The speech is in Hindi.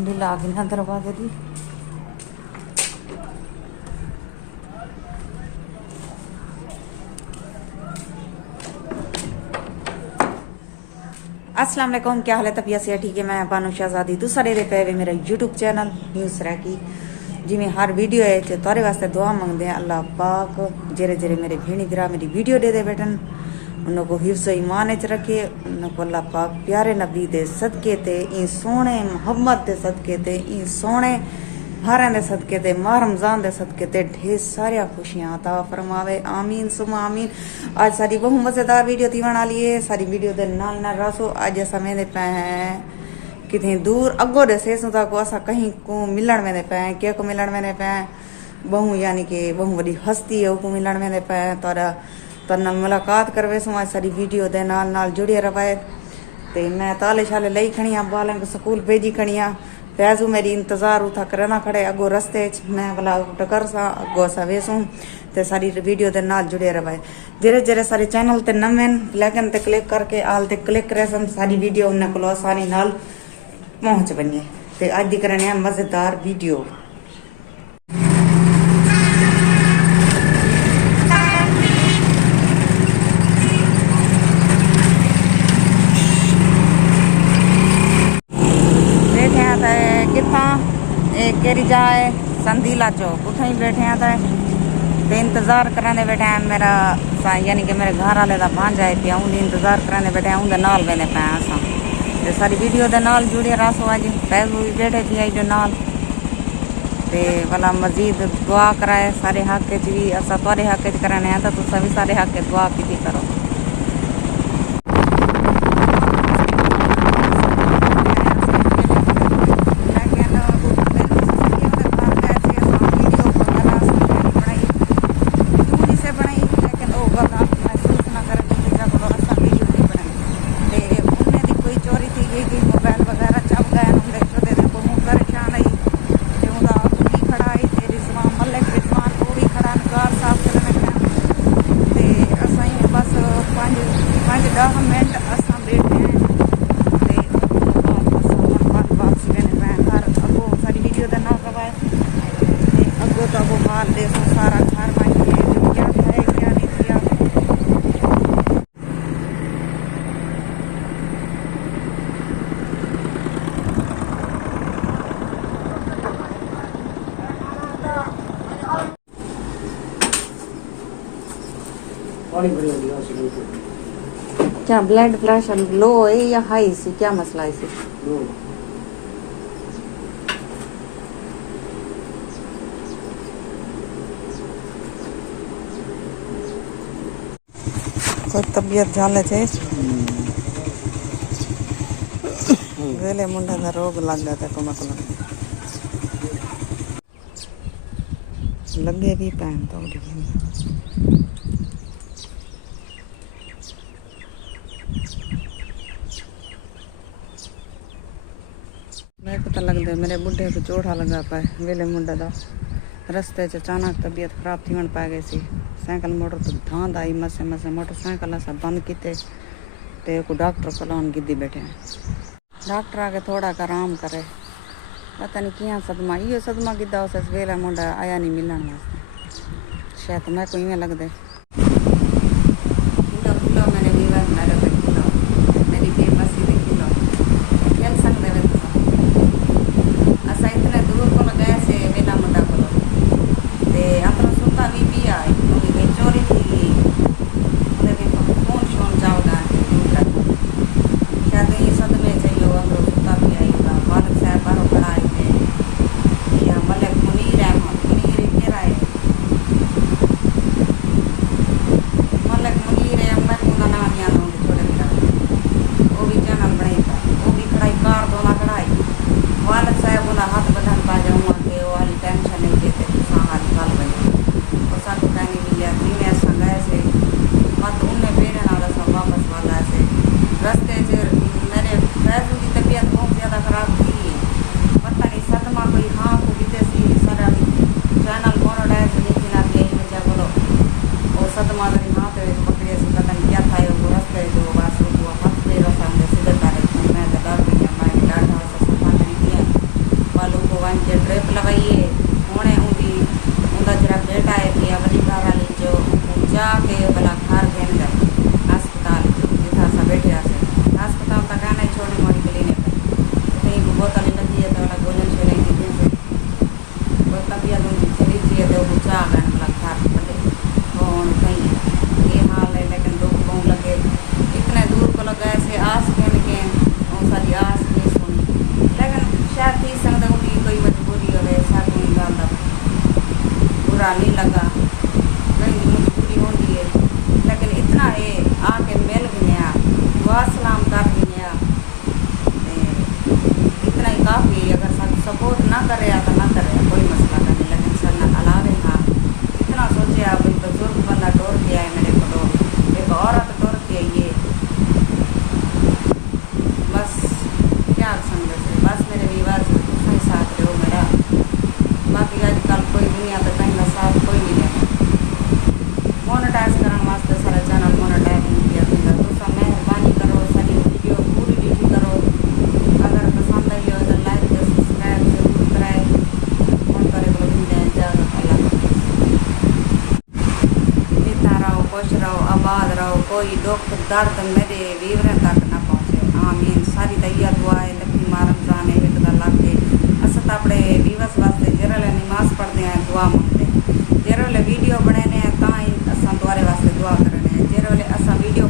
कुंडी लाग ना दरवाजे की। अस्सलाम वालेकुम, क्या हाल है? तबीयत से ठीक है। मैं बानो शहजादी दूसरे दे पे मेरा यूट्यूब चैनल न्यूज़ रह की जिमें हर वीडियो है तारे वास्ते दुआ मंगते हैं। अल्लाह पाक जेरे जेरे मेरे भेणी भरा मेरी वीडियो दे बैठन उनको हिफ्ज़ ईमान च रखे। उनको अल्लाह पाक प्यारे नबी दे सदके ते ई सोने मोहम्मद दे सदके ते ई सोने हारें दे सदके ते माह रमजान दे सदके ते ढेर सारिया खुशियां अता फरमावे। आमीन सुमा आमीन। आज सारी बहुत मज़ेदार वीडियो थी बना लिए। सारी वीडियो दे नाल नाल रसो अज समय दे पे कितने दूर अगो दे सेसू को असा कहीं को मिलन में पे के को मिलन में पे बहु यानी कि बहु बड़ी हस्ती है को मिलन में पे तर नाल मुलाकात करवे सो। आज सारी वीडियो दे नाल नाल जुड़े रवाए। ते मैं ताले शाले लई खड़िया बालन को स्कूल भेजी खड़िया फैजू मेरी इंतजार उठा करना खड़े अगो रस्ते मैं भला टकर सा अगो सा वेसूं ते सारी वीडियो दे नाल जुड़े रवाए। जेरे जेरे सारे चैनल ते नमें लेकिन ते क्लिक करके आल ते क्लिक करे सारी वीडियो उन्हें को आसानी नाल पहुंच बनिए। ते अज दी करने मजेदार वीडियो। केरी जाए संदीला चौक उठे ही बैठे हैं तो इंतजार कराने बैठे हैं मेरा यानी कि मेरे घर वाले का भांजा है कि उन्हें इंतजार कराने बैठे हैं उनके नाल बने पे असा ते सारी वीडियो दे नाल जुड़े रसो। अज फैजू भी बैठे थी अज नाल ते भला मजीद दुआ कराए सारे हक च भी असा तुहारे हक च कराने हैं तो तुसा भी सारे हक दुआ की करो। क्या ब्लड प्रेशर लो है या हाई सी क्या मसला है? कोई तबीयत झाले थे वेले मुंडे का रोग लग गया था मतलब लगे भी पैन तो मैं पता लग दे मेरे बुढ़े को चोड़ा लगा पाए वेले मुंडे का रस्ते च अचानक तबीयत खराब थी पै गई सी। साइकिल मोटर तो धांध आई मसे मसे मोटरसाइकिल असा बंद किते ते को डॉक्टर को लान गिद्दी बैठे डॉक्टर आके थोड़ा का आराम करे पता नहीं क्या सदमा ये सदमा गिद्दा उस वेला मुंडा आया नहीं मिलन वास्ते शायद मैं को इवें लगदे मैंने भी मेरी बेबसी देखी लो खेल सकते असा इतने दूर को गए से वेला मुंडा को अपना सुता भी पिया चोरी थी गई फोन शोन जाओगा शायद ये सदमे चाहिए अपना सुता पिया मालिक साहब बाहरों खड़ा या मलिक मुनीर है मुनीर केरा है 5 ड्रिप लगाइए हुणे उनका जरा बेटा है कि वही घर वाली जो जाके भला घर घेन गए अस्पताल जिथा सा बैठे अस्पताल तक आना छोटी मोटी क्लिनिक कहीं बोतल लगी है तो वाला गोलन छोले कोई तबीयत उनकी चली थी तो वो जा गए भला घर पड़े कौन कहीं ये हाल है लेकिन दुख बहुत लगे इतने दूर को लगा ऐसे आस घेन के सारी आस नहीं सुनी लेकिन शायद थी सकता उनकी कोई मजबूरी हो शायद उनकी गल बुरा नहीं लगा कहीं मजबूरी होती है लेकिन इतना ये आके मिल गया दुआ सलाम कर गया इतना ही काफ़ी अगर सपोर्ट ना करे तो ना करे कोई मसला नहीं लेकिन सर अलावे हाँ इतना सोचे भाई बुजुर्ग बंदा टोर के आए मेरे को एक औरत टोर के आई है बस क्या समझे से बस मेरे विवाद उसका ही साथ रहो मेरा बाकी आजकल कोई दुनिया तो कहीं का साथ कोई नहीं है मोनेटाइज करने वास्ते सारा चैनल मोनेटाइज नहीं किया गया तो सब मेहरबानी करो सारी वीडियो पूरी देखी करो अगर पसंद आई हो तो लाइक और सब्सक्राइब जरूर कराए फोन करे बोलो मिलते हैं इजाज़त अल्लाह जीता रहो खुश रहो आबाद रहो कोई दुख दर्द मेरे वीवरे तक ना पहुँचे आमीन सारी दैया दुआ है लकी मारम जाने एक लग के अस तो अपने विवस वास्ते जरले नमाज पढ़ते हैं दुआ मंगते हैं जरले वीडियो बनाने हैं तां ही अस तुआरे वास्ते दुआ करने हैं जरले अस वीडियो